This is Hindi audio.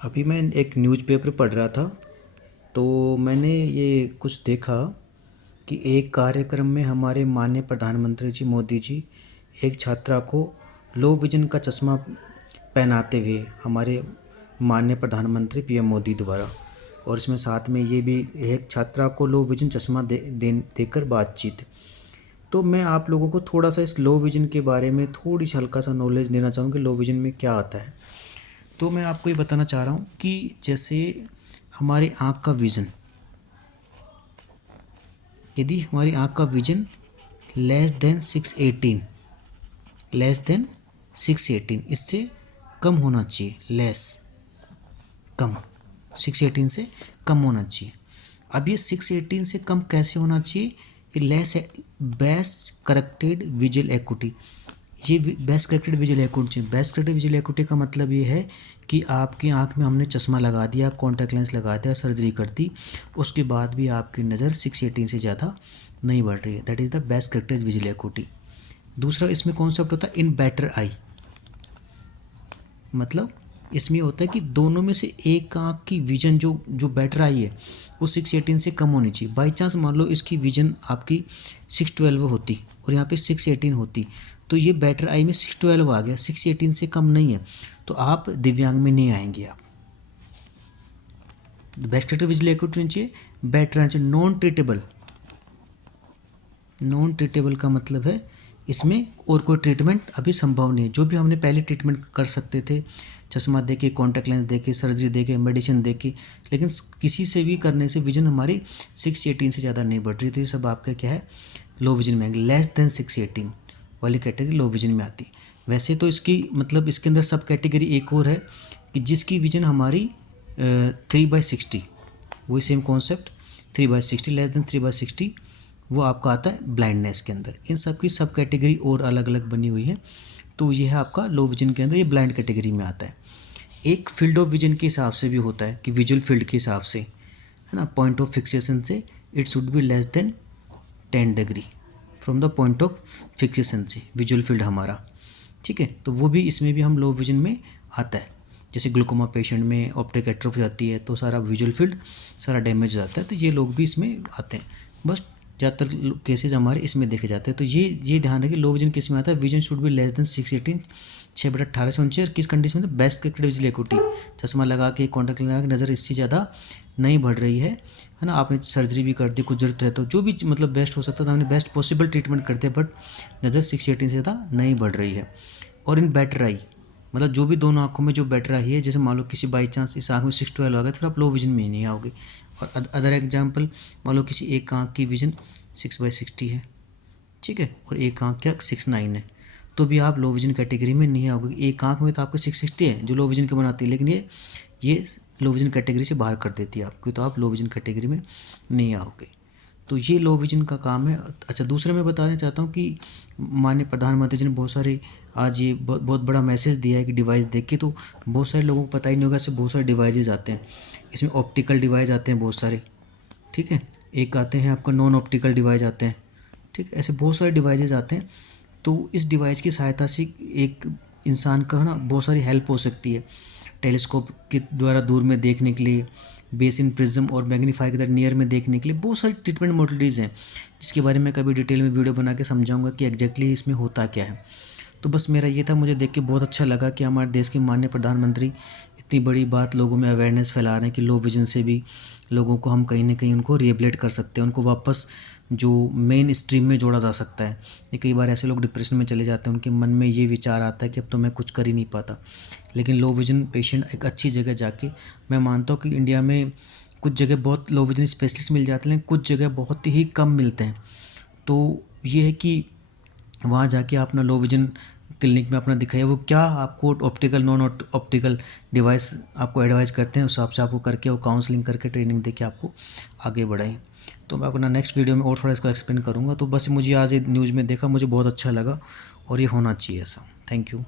अभी मैं एक न्यूज़पेपर पढ़ रहा था, तो मैंने ये कुछ देखा कि एक कार्यक्रम में हमारे माननीय प्रधानमंत्री जी मोदी जी एक छात्रा को लो विजन का चश्मा पहनाते हुए हमारे माननीय प्रधानमंत्री पीएम मोदी द्वारा, और इसमें साथ में ये भी एक छात्रा को लो विजन चश्मा देकर बातचीत। तो मैं आप लोगों को थोड़ा सा इस लो विजन के बारे में थोड़ी सी हल्का सा नॉलेज देना चाहूँगा कि लो विजन में क्या आता है। तो मैं आपको ये बताना चाह रहा हूँ कि जैसे हमारी आँख का विज़न, यदि हमारी आँख का विज़न लेस देन 618 इससे कम होना चाहिए, कम 618 से कम होना चाहिए। अब ये 618 से कम कैसे होना चाहिए? ये less best corrected visual acuity, ये best corrected visual acuity. Best corrected visual acuity का मतलब ये है कि आपकी आंख में हमने चश्मा लगा दिया, कॉन्टैक्ट लेंस लगा दिया, सर्जरी कर दी, उसके बाद भी आपकी नज़र 618 से ज़्यादा नहीं बढ़ रही है। That is the best corrected visual acuity. दूसरा इसमें कॉन्सेप्ट होता है इन बेटर आई, मतलब इसमें होता है कि दोनों में से एक आँख की विजन जो बेटर आई है वो 618 से कम होनी चाहिए। बाई चांस मान लो इसकी विजन आपकी 612 होती और यहाँ पे 618 होती, तो ये बेटर आई में 612 आ गया, 618 से कम नहीं है, तो आप दिव्यांग में नहीं आएंगे। आप बेस्ट विजुअल एक्यूटी चाहिए, बेटर चाहिए। नॉन ट्रीटेबल का मतलब है इसमें और कोई ट्रीटमेंट अभी संभव नहीं है। जो भी हमने पहले ट्रीटमेंट कर सकते थे, चश्मा दे के, कॉन्टैक्ट लेंस दे के, सर्जरी दे के, मेडिसिन दे के, लेकिन किसी से भी करने से विजन हमारी 618 से ज़्यादा नहीं बढ़ रही, तो ये सब आपका क्या है, लो विजन में आएंगे। लेस देन 618 वाली कैटेगरी लो विजन में आती। वैसे तो इसकी मतलब इसके अंदर सब कैटेगरी एक और है कि जिसकी विजन हमारी 3/60, वही सेम कॉन्सेप्ट 3/60, लेस देन 3/60 वो आपका आता है ब्लाइंडनेस के अंदर। इन सब की सब कैटेगरी और अलग अलग बनी हुई है, तो ये है आपका लो विजन के अंदर, ये ब्लाइंड कैटेगरी में आता है। एक फील्ड ऑफ विजन के हिसाब से भी होता है कि विजुअल फील्ड के हिसाब से, है ना, पॉइंट ऑफ फिक्सेशन से it should be less than 10 degree from the point of fixation से विजुअल फील्ड हमारा, ठीक है। तो वो भी इसमें भी हम लो विजन में आता है। जैसे ग्लूकोमा पेशेंट में ऑप्टिक एट्रोफी आती है तो सारा विजुअल फील्ड सारा डैमेज हो जाता है, तो ये लोग भी इसमें आते हैं। बस ज़्यादातर केसेज हमारे इसमें देखे जाते हैं। तो ये ध्यान रखिए, लो विजन किस में आता है, vision should be less than 618, 6/18 से ऊंचे। किस कंडीशन में? बेस्ट करेक्टेड विजुअल एक्यूटी, चश्मा लगा के, कॉन्टैक्ट लगा के, नज़र इससे ज़्यादा नहीं बढ़ रही है ना। आपने सर्जरी भी कर दी, कुछ जरूरत है तो जो भी मतलब बेस्ट हो सकता था हमने बेस्ट पॉसिबल ट्रीटमेंट कर दिया, बट नज़र 618 से ज़्यादा नहीं बढ़ रही है। और इन बेटर आई, मतलब जो भी दोनों आँखों में जो बेटर आई है, जैसे मान लो किसी बाई चांस इस आँख में 612 आ गया, तो आप लो विजन में नहीं आओगे। और अदर एग्जाम्पल, मान लो किसी एक आँख की विजन 6/60 है, ठीक है, और एक आँख क्या 6/9 है, तो भी आप लो विजन कैटेगरी में नहीं आओगे। एक आँख में तो आपको 660 है जो लो विजन के बनाती है, लेकिन ये लो विजन कैटेगरी से बाहर कर देती है आपको, तो आप लो विजन कैटेगरी में नहीं आओगे। तो ये लो विजन का काम है। अच्छा, दूसरा मैं बताना चाहता हूँ कि माननीय प्रधानमंत्री जी ने बहुत सारे आज ये बहुत बड़ा मैसेज दिया है कि डिवाइस देख के, तो बहुत सारे लोगों को पता ही नहीं होगा, ऐसे बहुत सारे डिवाइसेज आते हैं। इसमें ऑप्टिकल डिवाइस आते हैं बहुत सारे, ठीक है, एक आते हैं आपका नॉन ऑप्टिकल डिवाइस आते हैं, ठीक है, ऐसे बहुत सारे डिवाइसेज आते हैं। तो इस डिवाइस की सहायता से एक इंसान का ना बहुत सारी हेल्प हो सकती है। टेलीस्कोप के द्वारा दूर में देखने के लिए, बेसिन प्रिज्म और मैग्नीफायर के द्वारा नियर में देखने के लिए बहुत सारी ट्रीटमेंट मॉडलिटीज़ हैं, जिसके बारे में कभी डिटेल में वीडियो बना के समझाऊंगा कि एग्जैक्टली इसमें होता क्या है। तो बस मेरा ये था, मुझे देख के बहुत अच्छा लगा कि हमारे देश के माननीय प्रधानमंत्री इतनी बड़ी बात लोगों में अवेयरनेस फैला रहे हैं कि लो विजन से भी लोगों को हम कहीं ना कहीं उनको रिहेबिलिटेट कर सकते हैं, उनको वापस जो मेन स्ट्रीम में जोड़ा जा सकता है। ये कई बार ऐसे लोग डिप्रेशन में चले जाते हैं, उनके मन में ये विचार आता है कि अब तो मैं कुछ कर ही नहीं पाता, लेकिन लो विजन पेशेंट एक अच्छी जगह जाके, मैं मानता हूँ कि इंडिया में कुछ जगह बहुत लो विजन स्पेशलिस्ट मिल जाते हैं, लेकिन कुछ जगह बहुत ही कम मिलते हैं। तो ये है कि वहाँ जाके अपना लो विजन क्लिनिक में अपना दिखाइए, वो क्या आपको ऑप्टिकल नॉन ऑप्टिकल डिवाइस आपको एडवाइस करते हैं, उस हिसाब से आपको करके वो काउंसलिंग करके ट्रेनिंग देके आपको आगे बढ़ाएं। तो मैं अपना नेक्स्ट वीडियो में और थोड़ा इसको एक्सप्लेन करूँगा। तो बस मुझे आज ये न्यूज़ में देखा, मुझे बहुत अच्छा लगा और ये होना चाहिए ऐसा। Thank you.